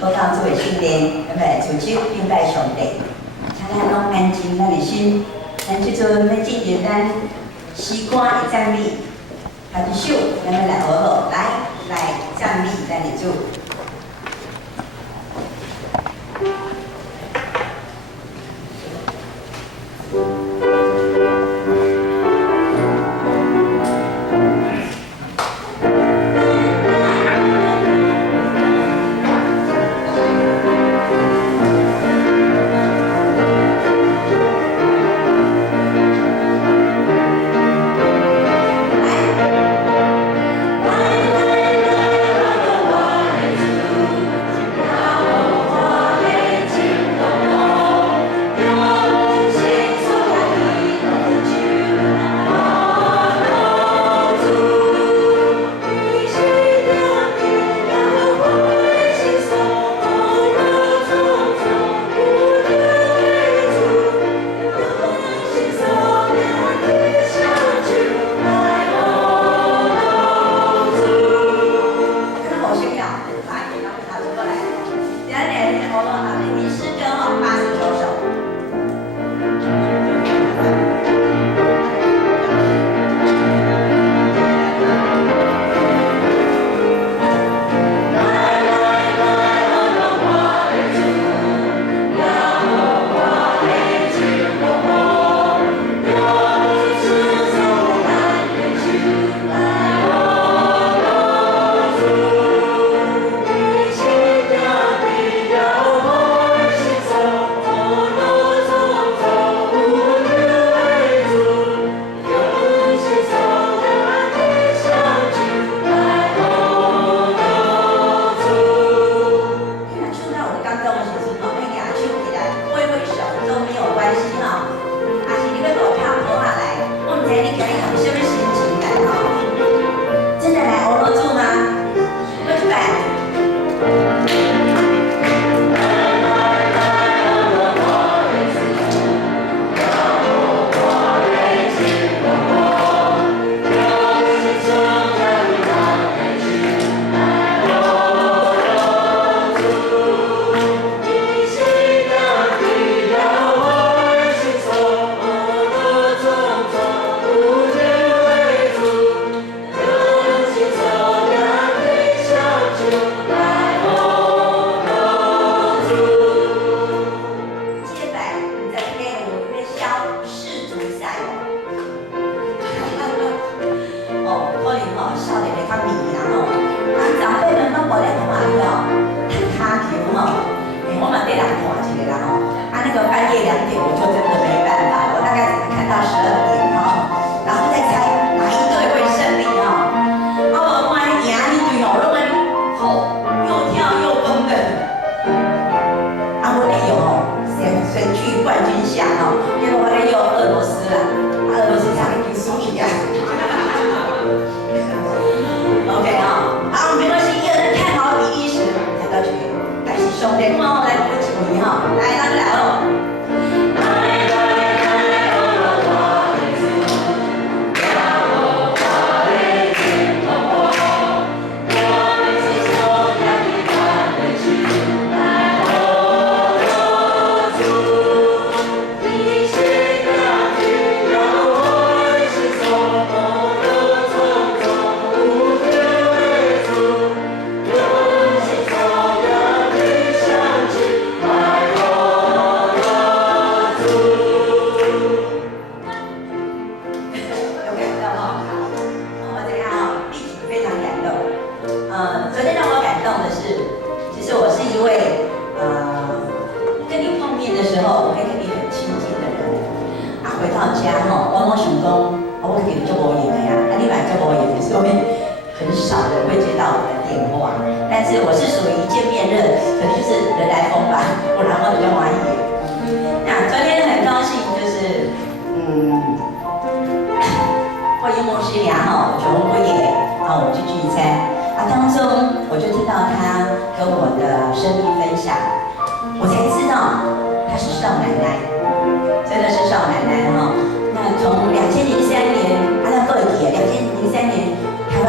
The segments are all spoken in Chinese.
搁到做诶训练，对不对？自手敬拜上帝，请咱拢安静咱诶心。咱即阵要进入咱诗歌诶赞美，头一首咱要来学好，来赞美咱诶主。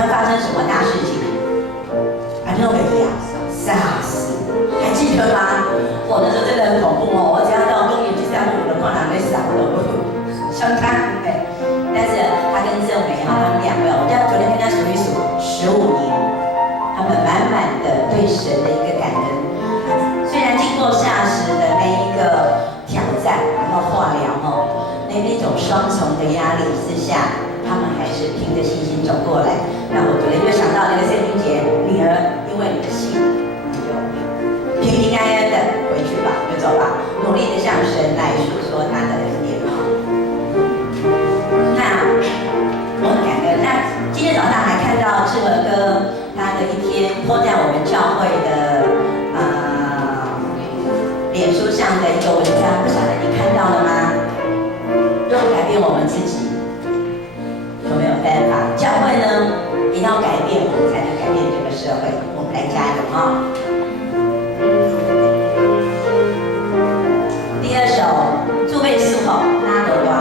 发生什么大事情？反正我给你啊，SARS，对神的一个感恩。虽然经过SARS的那一个挑战，然后化疗那种双重的压力之下，他们还是凭着信心走过来。那我觉得就想到那个圣经节，女儿因为你的信，你就平平安安的回去吧，就走吧，努力的向神来诉说他的恩典那我很感恩。那今天早上还看到志文哥他的一篇po在我们教会的脸书上的一个文章，不晓得你看到了吗？若改变我们自己，有没有办法？教会呢，也要改变，我们才能改变这个社会。我们来加油第二首祝备术拉罗瓦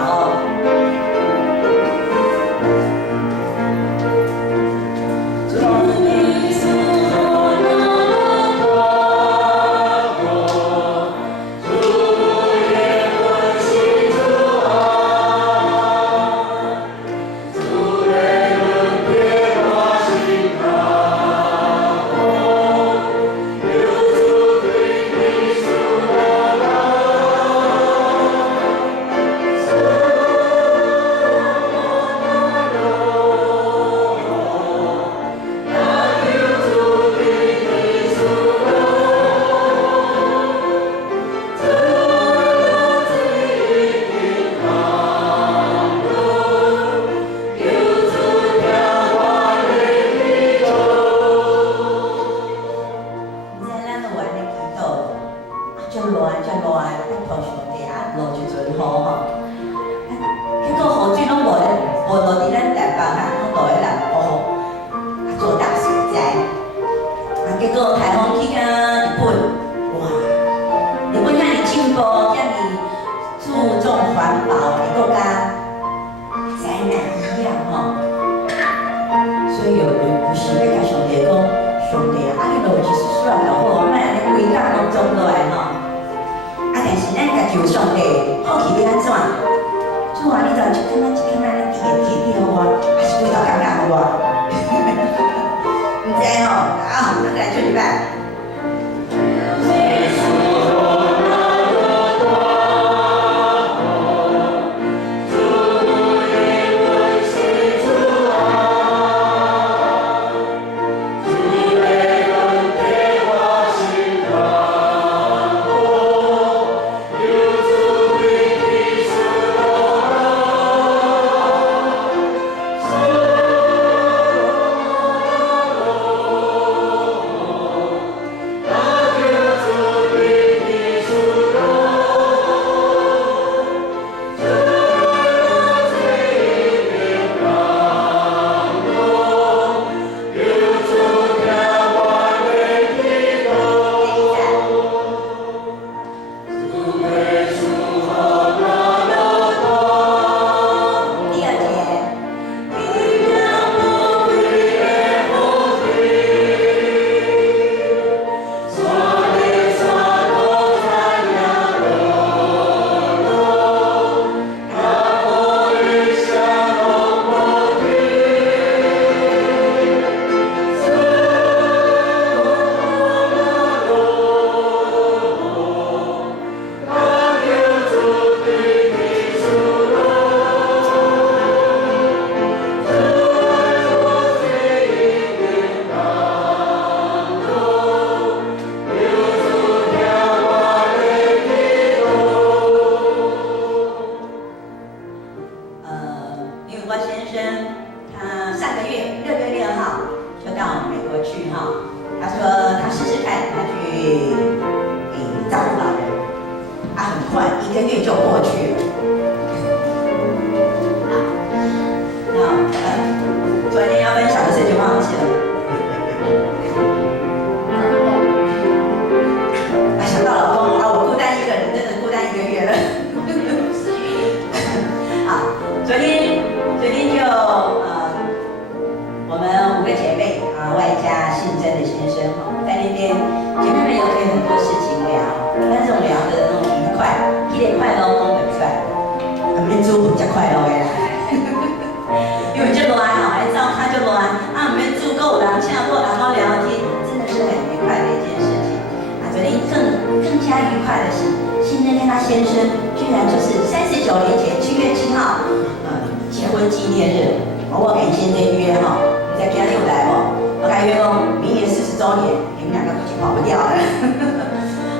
年，你们两个估计跑不掉了。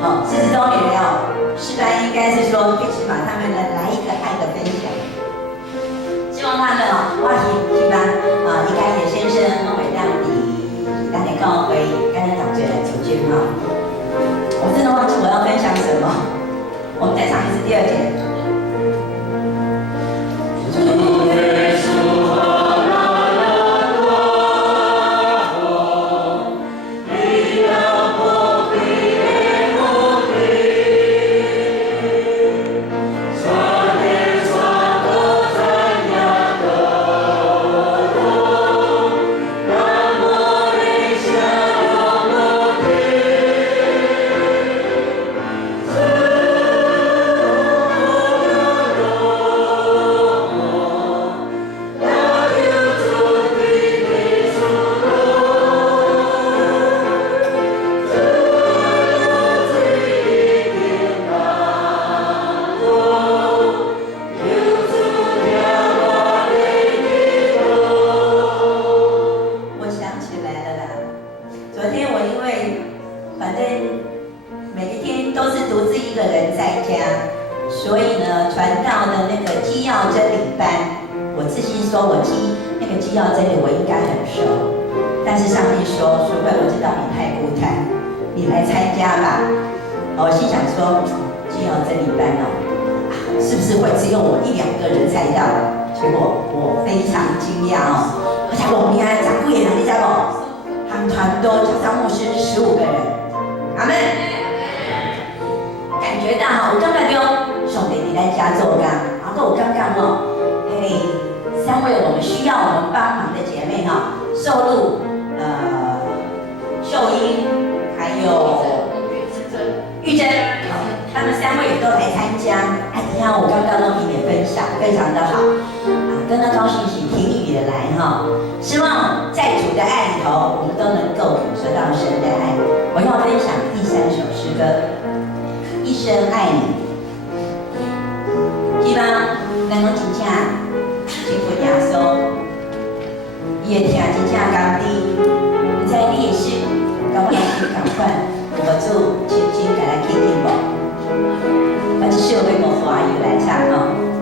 哦，40周年了，诗班应该是说最起码他们能来一个爱的分享。希望他们哦，我希望应该也先生拢会当咱的教会跟咱同学来求救哈。我真的忘记我要分享什么，我们再唱一次第2节。我这首要用华语来唱哦。